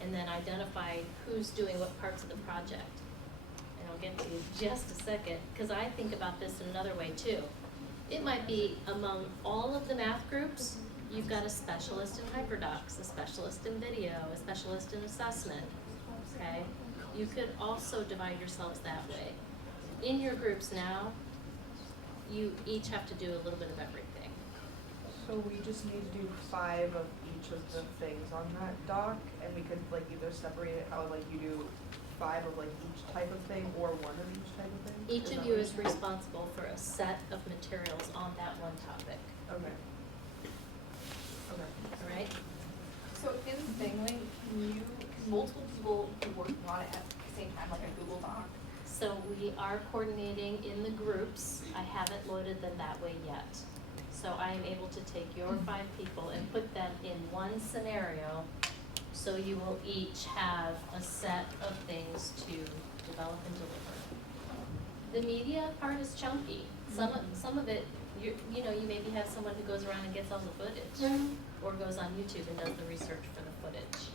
and then identify who's doing what parts of the project. And I'll get to you in just a second, because I think about this in another way too. It might be among all of the math groups, you've got a specialist in hyperdocs, a specialist in video, a specialist in assessment, okay? You could also divide yourselves that way. In your groups now, you each have to do a little bit of everything. So we just need to do 5 of each of the things on that doc, and we could like either separate it how like you do 5 of like each type of thing or 1 of each type of thing? Each of that you what is you're saying? responsible for a set of materials on that one topic, Okay. Okay. all right? So in Thinglink, can multiple people be working on it at the same time, like a Google Doc? So we are coordinating in the groups. I haven't loaded them that way yet. So I am able to take your 5 people and put them in one scenario, so you will each have a set of things to develop and deliver. The media part is chunky. Some of it, you know, you maybe have someone who goes around and gets all the footage, or goes on YouTube and does the research for the footage.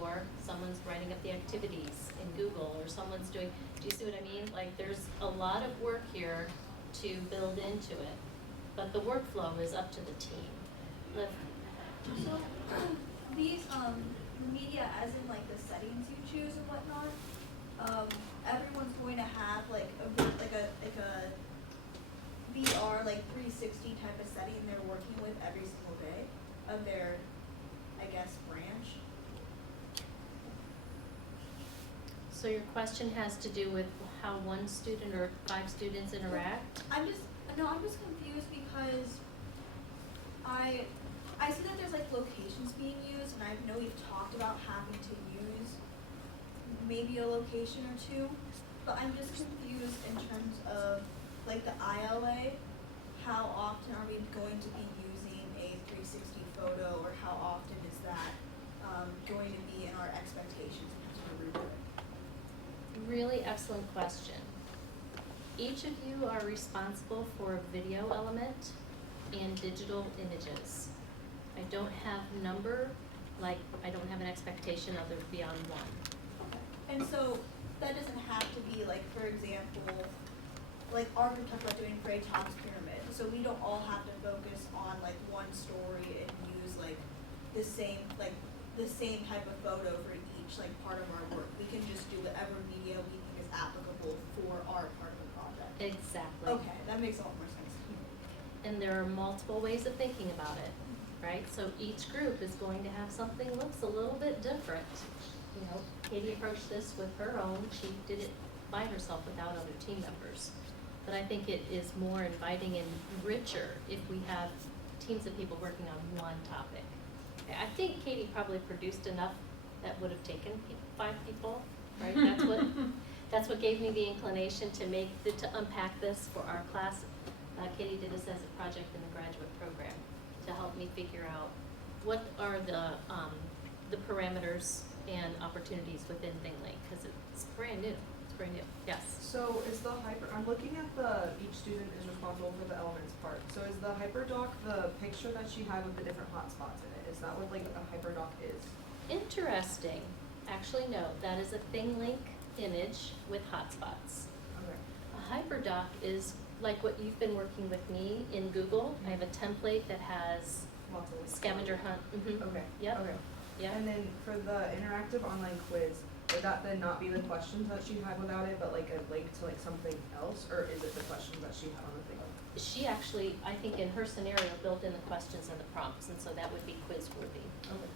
Or someone's writing up the activities in Google, or someone's doing, do you see what I mean? Like, there's a lot of work here to build into it, but the workflow is up to the team. Liv? So these media, as in like the settings you choose and whatnot, everyone's going to have like a VR like 360 type of setting they're working with every single day of their, I guess, branch. So your question has to do with how one student or 5 students interact? I'm just confused because I see that there's like locations being used, and I know we've talked about having to use maybe a location or 2, but I'm just confused in terms of like the ILA. How often are we going to be using a 360 photo, or how often is that going to be in our expectations in terms of a rubric? Really excellent question. Each of you are responsible for a video element and digital images. I don't have number, like I don't have an expectation other beyond 1. And so that doesn't have to be like, for example, like our group talked about doing Frey Talks Pyramid. So we don't all have to focus on like one story and use like the same type of photo for each like part of our work. We can just do whatever media we think is applicable for our part of the project. Exactly. Okay, that makes a lot more sense. And there are multiple ways of thinking about it, right? So each group is going to have something that looks a little bit different. You know, Katie approached this with her own. She did it by herself without other team members. But I think it is more inviting and richer if we have teams of people working on one topic. I think Katie probably produced enough that would have taken 5 people, right? That's what gave me the inclination to unpack this for our class. Katie did this as a project in the graduate program to help me figure out what are the parameters and opportunities within Thinglink, because it's brand new. It's brand new. Yes. So is the I'm looking at each student is responsible for the elements part. So is the hyperdoc the picture that she had with the different hotspots in it? Is that what like a hyperdoc is? Interesting. Actually, no. That is a Thinglink image with hotspots. Okay. A hyperdoc is like what you've been working with me in Google. I have a template that has Lots of like scavenger hunt. Okay. Yep. Okay. Yep. And then for the interactive online quiz, would that then not be the questions that she had without it, but like a link to like something else, or is it the questions that she had on the thing? She actually, I think in her scenario, built in the questions and the prompts, and so that would be quiz worthy. Okay.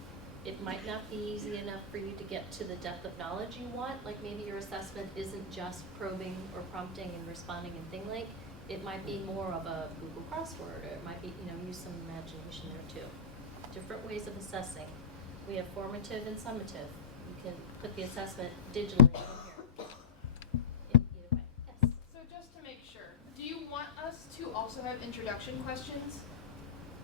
It might not be easy enough for you to get to the depth of knowledge you want, like maybe your assessment isn't just probing or prompting and responding in Thinglink. It might be more of a Google crossword, or it might be, use some imagination there too. Different ways of assessing. We have formative and summative. You can put the assessment digitally in here. In either way. Yes. So just to make sure, do you want us to also have introduction questions?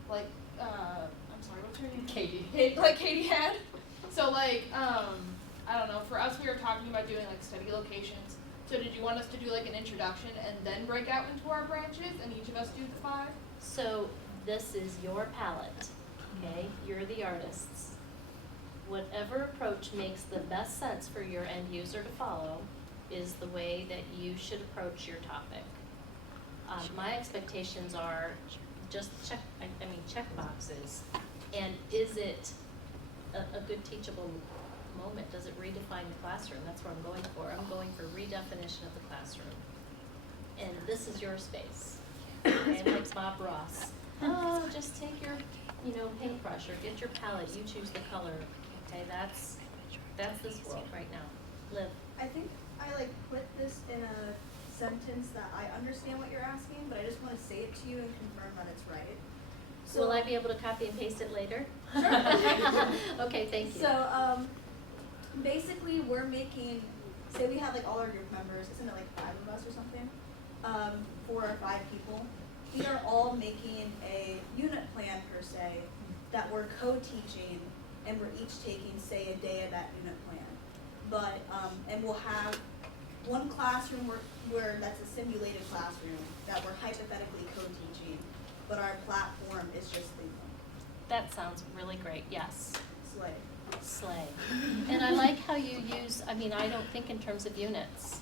Like, I'm sorry, what's her name? Katie. Like Katie had? So like, I don't know, for us we were talking about doing like study locations. So did you want us to do like an introduction and then break out into our branches and each of us do the 5? So this is your palette, okay? You're the artists. Whatever approach makes the best sense for your end user to follow is the way that you should approach your topic. My expectations are just check boxes. And is it a good teachable moment? Does it redefine the classroom? That's what I'm going for. I'm going for redefinition of the classroom. And this is your space. And like Bob Ross, oh, just take your, paintbrush or get your palette, you choose the color. Okay, that's this world right now. Liv. I think I put this in a sentence that I understand what you're asking, but I just want to say it to you and confirm that it's right. So, Will I be able to copy and paste it later? Sure. Okay, thank you. So, basically we're making, say we have all our group members, isn't it 5 of us or something? 4 or 5 people. We are all making a unit plan per se that we're co-teaching, and we're each taking, say, a day of that unit plan. But, and we'll have one classroom where that's a simulated classroom that we're hypothetically co-teaching, but our platform is just Thinglink. That sounds really great, yes. Slay. And I like how you use, I don't think in terms of units,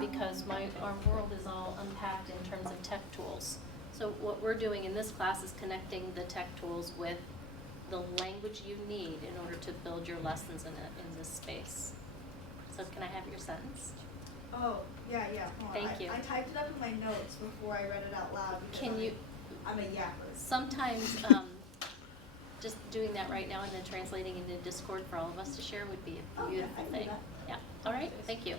because our world is all unpacked in terms of tech tools. So what we're doing in this class is connecting the tech tools with the language you need in order to build your lessons in this space. So can I have your sentence? Oh, yeah, hold on. Thank you. I typed it up in my notes before I read it out loud because I'm a yapper. Sometimes, just doing that right now and then translating into Discord for all of us to share would be a beautiful thing. Yeah, all right, thank you.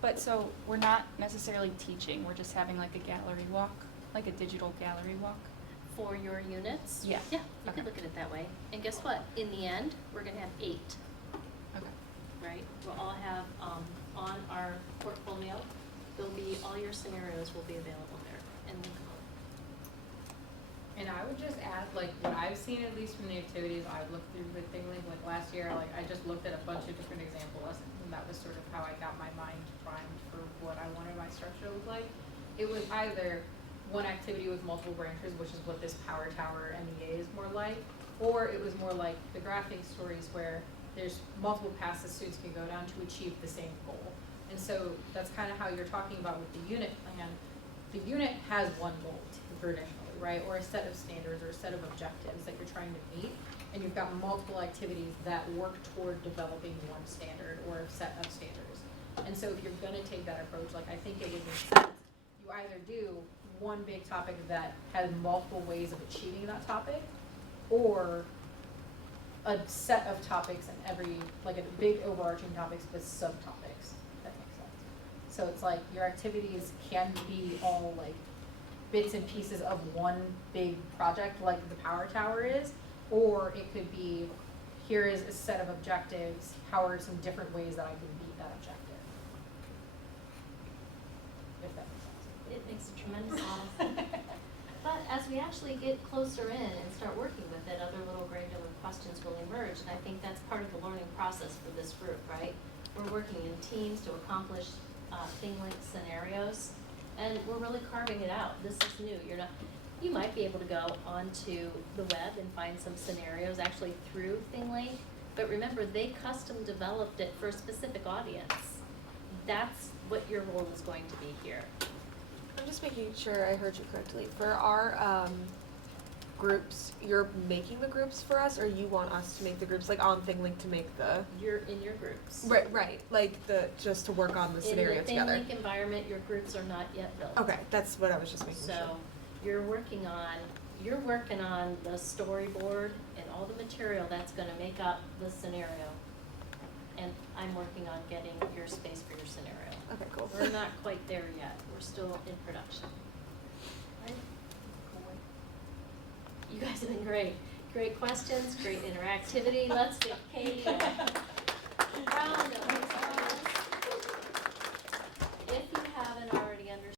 But so we're not necessarily teaching, we're just having a gallery walk, a digital gallery walk? For your units? Yeah. Yeah, you Okay. could look at it that way. And guess what? In the end, we're gonna have 8, Okay. right? We'll all have, on our portfolio, all your scenarios will be available there. And I would just add, what I've seen, at least from the activities I've looked through with Thinglink, last year, I just looked at a bunch of different example lessons, and that was sort of how I got my mind primed for what I wanted my structure to look like. It was either one activity with multiple branches, which is what this Power Tower MEA is more like, or it was more like the graphic stories where there's multiple paths the students can go down to achieve the same goal. And so that's kind of how you're talking about with the unit plan. The unit has one goal traditionally, right? Or a set of standards or a set of objectives that you're trying to meet. And you've got multiple activities that work toward developing one standard or a set of standards. And so if you're gonna take that approach, I think it would make sense. You either do one big topic that has multiple ways of achieving that topic, or a set of topics and every, a big overarching topics with subtopics, if that makes sense. So it's your activities can be all bits and pieces of one big project like the Power Tower is, or it could be, here is a set of objectives, how are some different ways that I can beat that objective? If that makes sense. It makes a tremendous amount of sense. But as we actually get closer in and start working with it, other little granular questions will emerge, and I think that's part of the learning process for this group, right? We're working in teams to accomplish Thinglink scenarios, and we're really carving it out. This is new. You might be able to go onto the web and find some scenarios actually through Thinglink, but remember, they custom developed it for a specific audience. That's what your role is going to be here. I'm just making sure I heard you correctly. For our groups, you're making the groups for us, or you want us to make the groups, on Thinglink to make the... You're in your groups. Right. Just to work on the scenario together. In the Thinglink environment, your groups are not yet built. Okay, that's what I was just making sure. So you're working on the storyboard and all the material that's gonna make up the scenario. And I'm working on getting your space for your scenario. Okay, cool. We're not quite there yet. We're still in production. You guys have been great. Great questions, great interactivity. Let's give Katie a round of